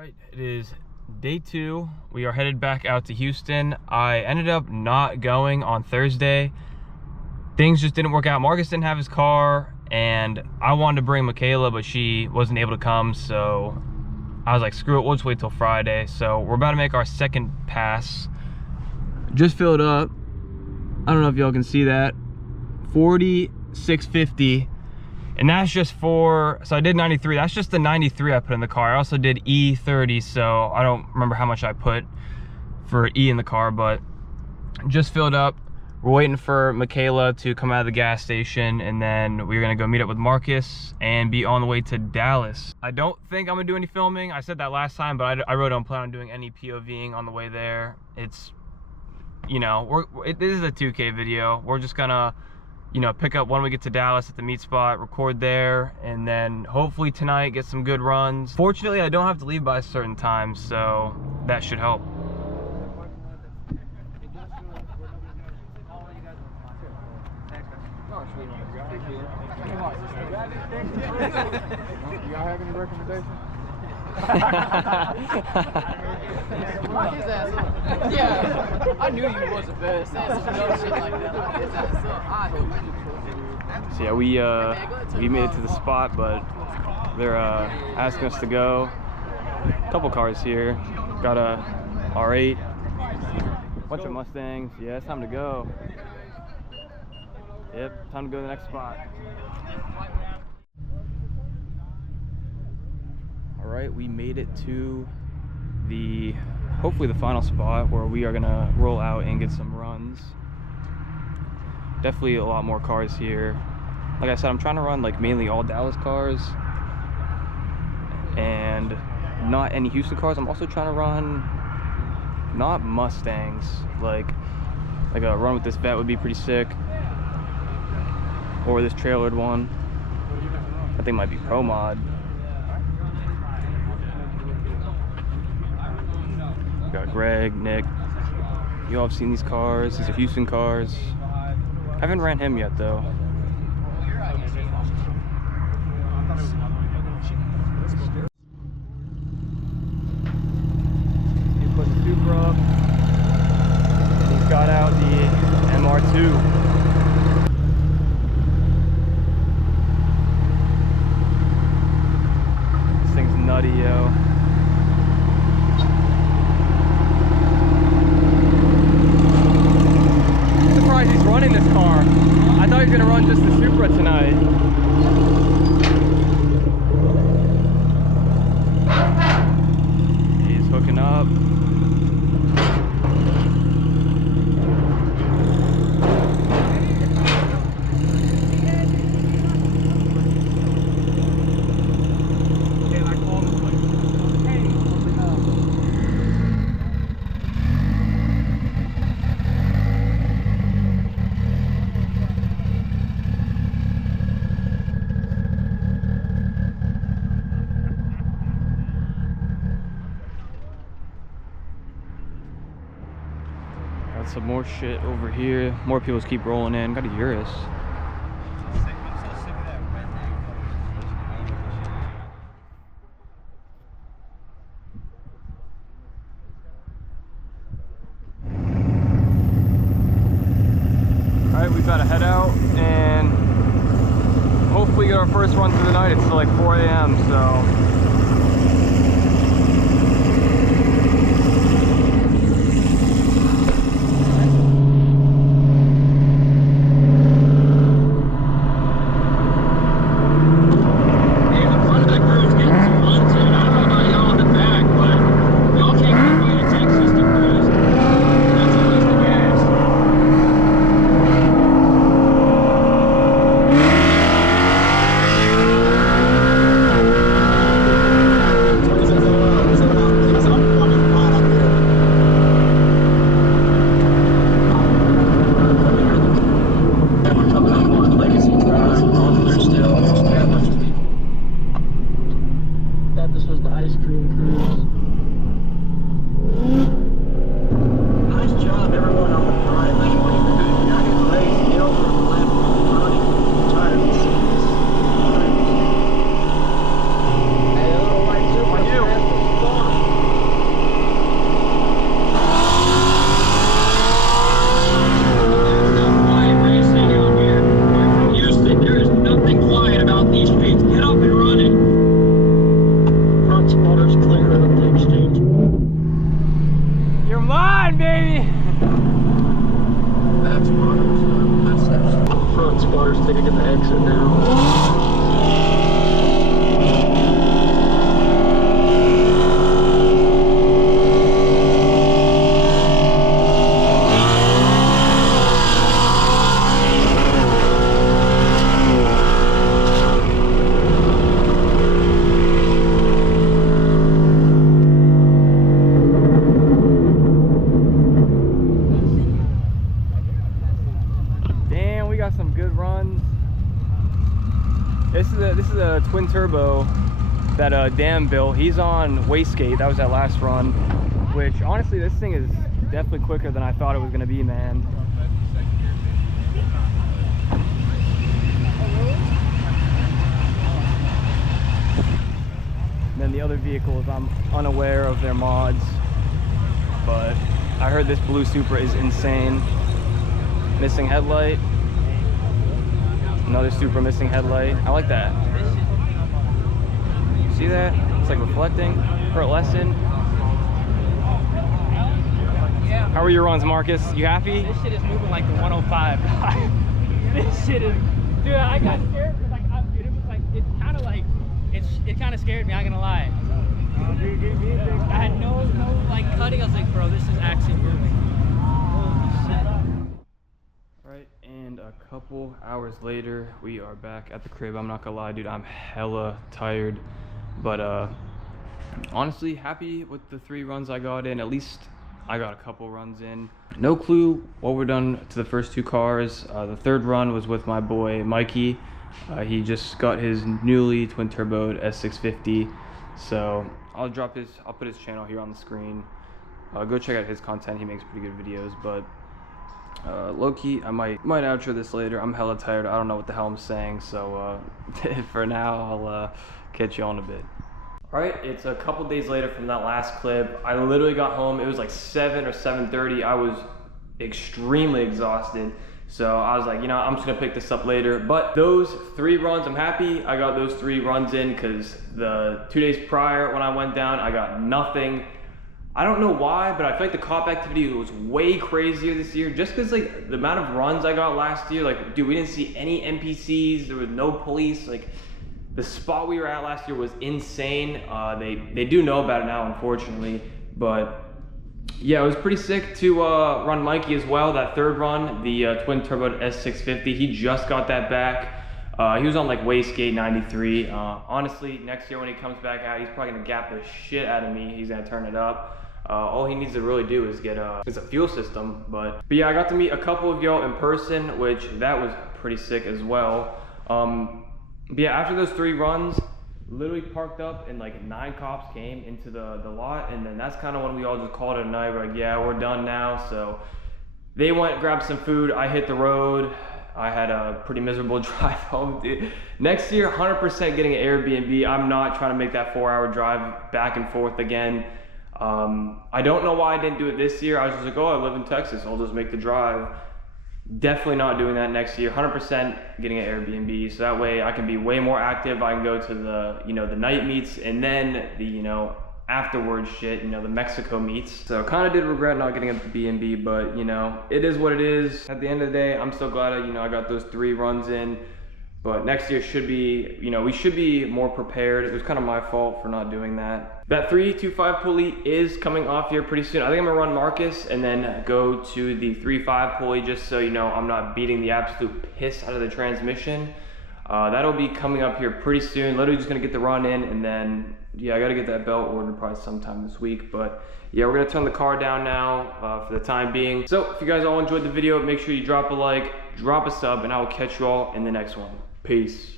right, it is day 2. We are headed back out to Houston. I ended up not going on Thursday. Things just didn't work out. Marcus didn't have his car, and I wanted to bring Michaela, but she wasn't able to come, so I was like, screw it, we'll just wait till Friday. So we're about to make our second pass. Just filled up. I don't know if y'all can see that. 4650. And that's just for, so I did 93. That's just the 93 I put in the car. I also did E30, so I don't remember how much I put for E in the car, but just filled up. We're waiting for Michaela to come out of the gas station, and then we're gonna go meet up with Marcus and be on the way to Dallas. I don't think I'm gonna do any filming. I said that last time, but I really don't plan on doing any POVing on the way there. It's, you know, this is a 2K video. We're just gonna, you know, pick up when we get to Dallas at the meet spot, record there, and then hopefully tonight get some good runs. Fortunately, I don't have to leave by a certain time, so that should help. Y'all have any recommendations? Yeah, I knew you was the best. That's some dumb shit like that. Lock his ass up. I help you. So yeah, we made it to the spot, but they're asking us to go. A couple cars here. Got a R8, bunch of Mustangs. Yeah, it's time to go. Yep, time to go to the next spot. Alright, we made it to the, hopefully the final spot where we are gonna roll out and get some runs. Definitely a lot more cars here. Like I said, I'm trying to run like mainly all Dallas cars and not any Houston cars. I'm also trying to run not Mustangs. Like a run with this vet would be pretty sick. Or this trailered one. I think it might be Pro Mod. Got Greg, Nick. You all have seen these cars. These are Houston cars. I haven't ran him yet though. He put the Supra up. He's got out the MR2. This thing's nutty, yo. He's running this car. I thought he was gonna run just the Supra tonight. He's hooking up. Got some more shit over here. More people keep rolling in. Got a Urus. Alright, we've got to head out and hopefully get our first run through the night. It's still like 4 a.m. so that Dan built. He's on wastegate. That was that last run, which honestly this thing is definitely quicker than I thought it was gonna be, man. And then the other vehicles, I'm unaware of their mods, but I heard this blue Supra is insane. Missing headlight. Another Supra missing headlight. I like that. See that? It's like reflecting. Pearlescent. How are your runs, Marcus? You happy? This shit is moving like the 105. This shit is, dude. I got scared because dude, it was like it kind of scared me. I'm not gonna lie. I had no like cutting. I was like, bro, this is actually moving. Holy shit. Right, and a couple hours later, we are back at the crib. I'm not gonna lie, dude. I'm hella tired, but honestly, happy with the 3 runs I got in. At least I got a couple runs in. No clue what we're done to the first 2 cars. The 3rd run was with my boy Mikey. He just got his newly twin turboed S650. So I'll put his channel here on the screen. Go check out his content. He makes pretty good videos. But low-key, I might outro this later. I'm hella tired. I don't know what the hell I'm saying. So for now, I'll catch you on a bit. Alright, it's a couple days later from that last clip. I literally got home, it was like 7 or 7:30. I was extremely exhausted. So I was like, you know, I'm just gonna pick this up later. But those 3 runs, I'm happy I got those 3 runs in, because the 2 days prior when I went down, I got nothing. I don't know why, but I feel like the cop activity was way crazier this year, just because like the amount of runs I got last year, like dude, we didn't see any NPCs, there was no police. Like the spot we were at last year was insane. They do know about it now, unfortunately, but yeah, it was pretty sick to run Mikey as well. That 3rd run, the twin turbo S650, he just got that back. He was on like wastegate 93. Honestly, next year when he comes back out, he's probably gonna gap the shit out of me. He's gonna turn it up. All he needs to really do is get a fuel system. But yeah, I got to meet a couple of y'all in person, which that was pretty sick as well. But yeah, after those 3 runs, literally parked up and like 9 cops came into the lot, and then that's kind of when we all just called it a night. We're like, yeah, we're done now. So they went, grabbed some food. I hit the road. I had a pretty miserable drive home, dude. Next year, 100% getting an Airbnb. I'm not trying to make that 4-hour drive back and forth again. I don't know why I didn't do it this year. I was just like, oh, I live in Texas, I'll just make the drive. Definitely not doing that next year. 100% getting an Airbnb, so that way I can be way more active. I can go to the, you know, the night meets, and then the, you know, afterwards shit, you know, the Mexico meets. So kind of did regret not getting a B&B, but you know, it is what it is. At the end of the day, I'm so glad I got those 3 runs in. But next year should be, you know, we should be more prepared. It was kind of my fault for not doing that. That 3.25 pulley is coming off here pretty soon. I think I'm gonna run Marcus and then go to the 3.5 pulley, just so you know I'm not beating the absolute piss out of the transmission. That'll be coming up here pretty soon. Literally just gonna get the run in, and then yeah, I gotta get that belt ordered probably sometime this week. But yeah, we're gonna turn the car down now for the time being. So if you guys all enjoyed the video, make sure you drop a like, drop a sub, and I will catch you all in the next one. Peace.